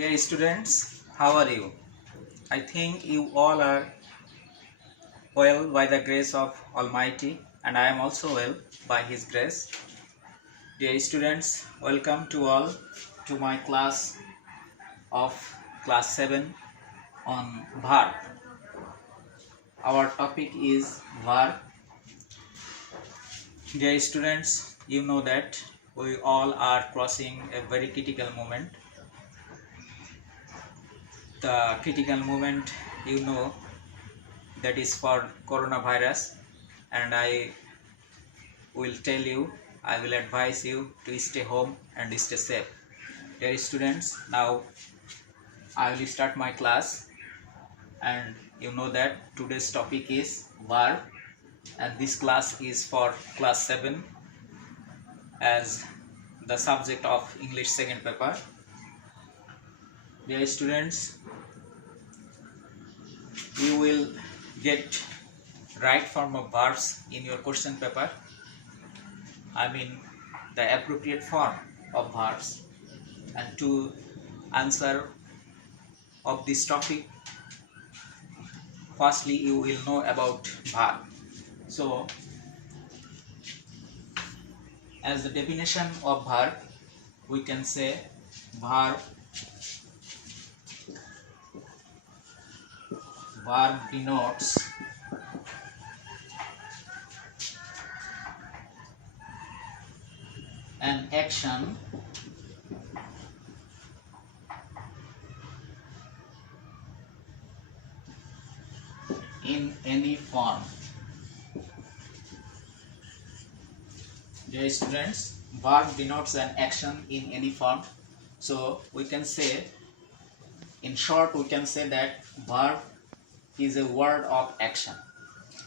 Dear students, how are you? I think you all are well by the grace of Almighty, and I am also well by His grace. Dear students, welcome to all to my class of class 7 on verb. Our topic is verb. Dear students, you know that we all are crossing a very critical moment. The critical moment, you know, that is for coronavirus, and I will tell you, I will advise you to stay home and stay safe. Dear students, now I will start my class, and you know that today's topic is verb, and this class is for class 7 as the subject of English second paper. Dear students, you will get right form of verbs in your question paper. I mean the appropriate form of verbs, and to answer of this topic, firstly you will know about verb. So as the definition of verb, we can say verb denotes an action in any form. Dear students, verb denotes an action in any form. So we can say, in short, we can say that verb is a word of action,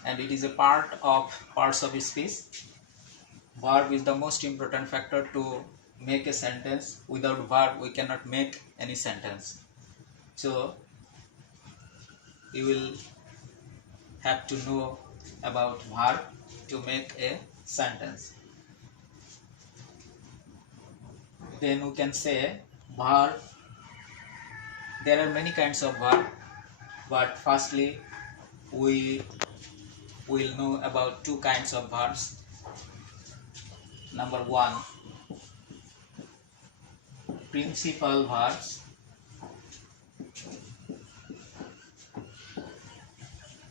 and it is a part of parts of speech. Verb is the most important factor to make a sentence. Without verb, we cannot make any sentence. So you will have to know about verb to make a sentence. Then we can say verb. There are many kinds of verb, but firstly we will know about two kinds of verbs. Number one, principal verbs.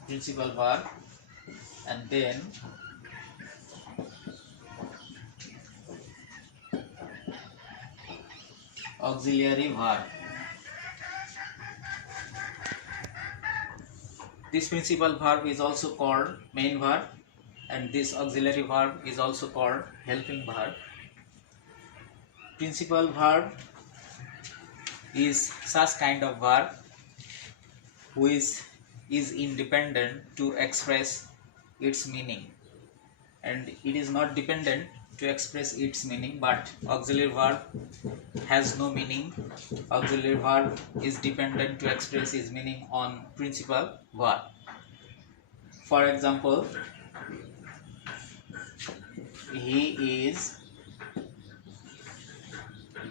Principal verb, and then auxiliary verb. This principal verb is also called main verb, and this auxiliary verb is also called helping verb. Principal verb is such kind of verb which is independent to express its meaning, and it is not dependent to express its meaning, but auxiliary verb has no meaning. Auxiliary verb is dependent to express its meaning on principal verb. For example, he is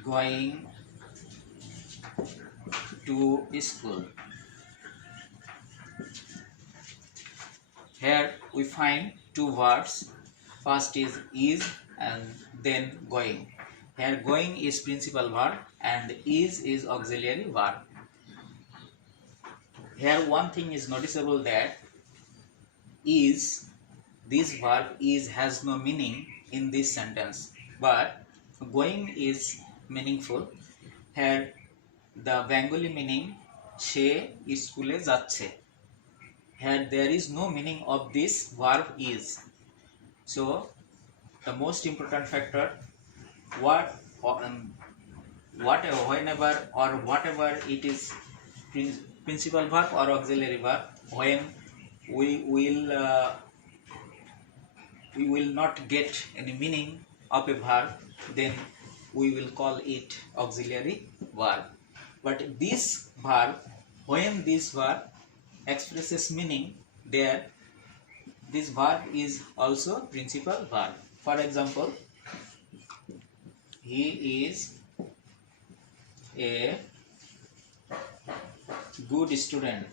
going to school. Here we find two verbs. First is and then going. Here going is principal verb and is auxiliary verb. Here one thing is noticeable, that this verb has no meaning in this sentence, but going is meaningful. Here the Bengali meaning she skule jacche. Here there is no meaning of this verb is. So the most important factor, whenever or whatever it is, principal verb or auxiliary verb, when we will not get any meaning of a verb, then we will call it auxiliary verb. But this verb, when this verb expresses meaning, there this verb is also principal verb. For example, he is a good student.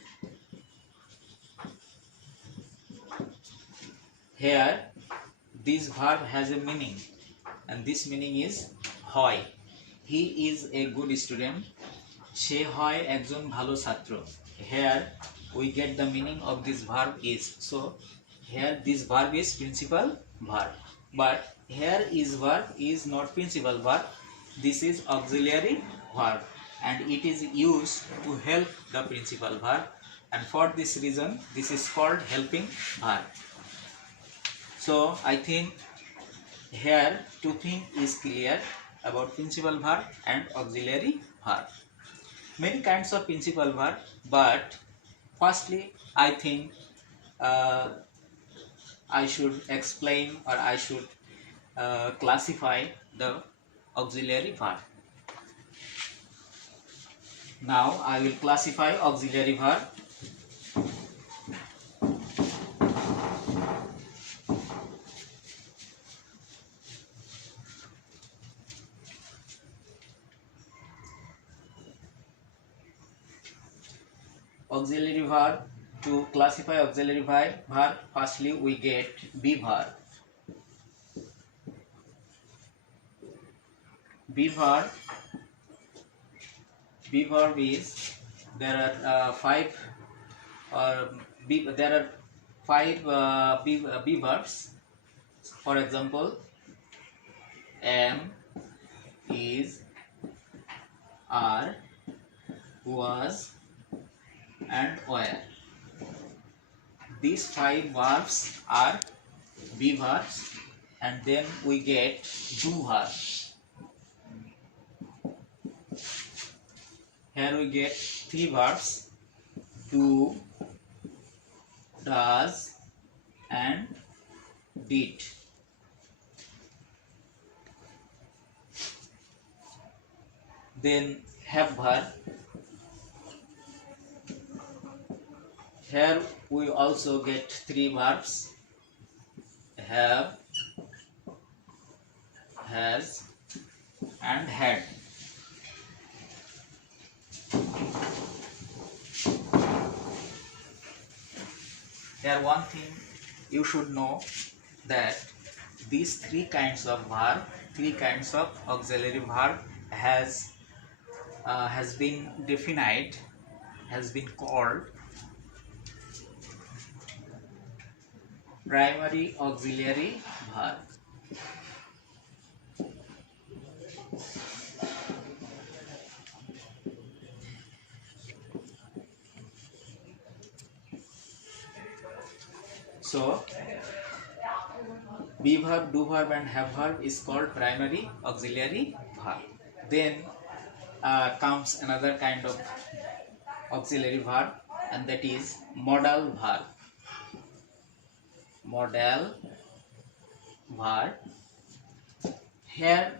Here this verb has a meaning, and this meaning is হয়. He is a good student. সে হয় একজন ভালো ছাত্র. Here we get the meaning of this verb is. So here this verb is principal verb, but here is verb is not principal verb. This is auxiliary verb, and it is used to help the principal verb, and for this reason this is called helping verb. So I think here two things is clear about principal verb and auxiliary verb. Many kinds of principal verb, but firstly I think I should explain, or I should classify the auxiliary verb. Now I will classify auxiliary verb. Auxiliary verb, to classify auxiliary verb, firstly we get be verb. Be verb is, there are five be verbs. For example, am, is, are, was, and were. These five verbs are be verbs, and then we get do verb. Here we get three verbs: do, does, and did. Then have verb. Here we also get three verbs: have, has, and had. Here one thing you should know, that these three kinds of verb, three kinds of auxiliary verb has been defined, has been called primary auxiliary verb. So be verb, do verb, and have verb is called primary auxiliary verb. Then comes another kind of auxiliary verb, and that is modal verb. Modal verb. Here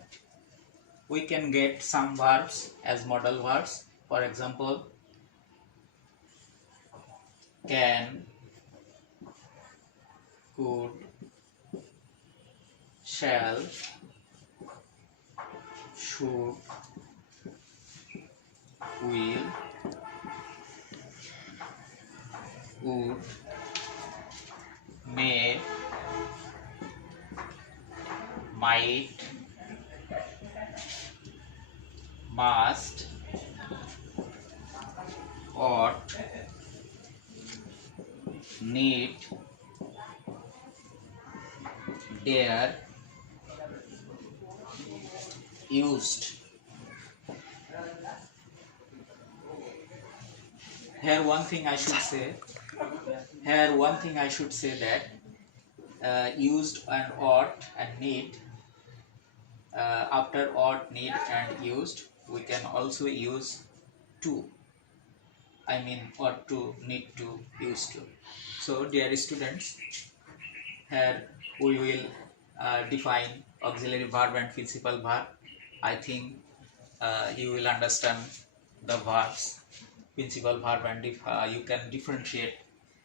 we can get some verbs as modal verbs. For example, can, could, shall, should, will, would, may, might, must, ought, need, dare, used. Here one thing I should say, that used and ought and need, after ought, need, and used, we can also use to. I mean ought to, need to, used to. So dear students, here we will define auxiliary verb and principal verb. I think you will understand the verbs, principal verb, and you can differentiate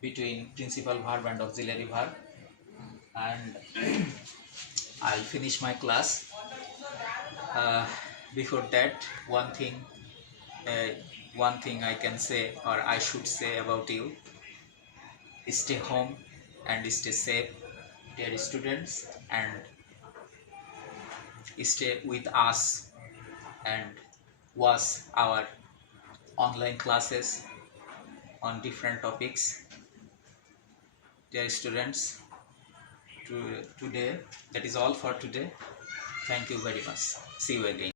between principal verb and auxiliary verb. And I'll finish my class. Before that, one thing one thing I can say, or I should say about you: stay home and stay safe, dear students, and stay with us and watch our online classes on different topics. Dear students, today that is all for today. Thank you very much. See you again.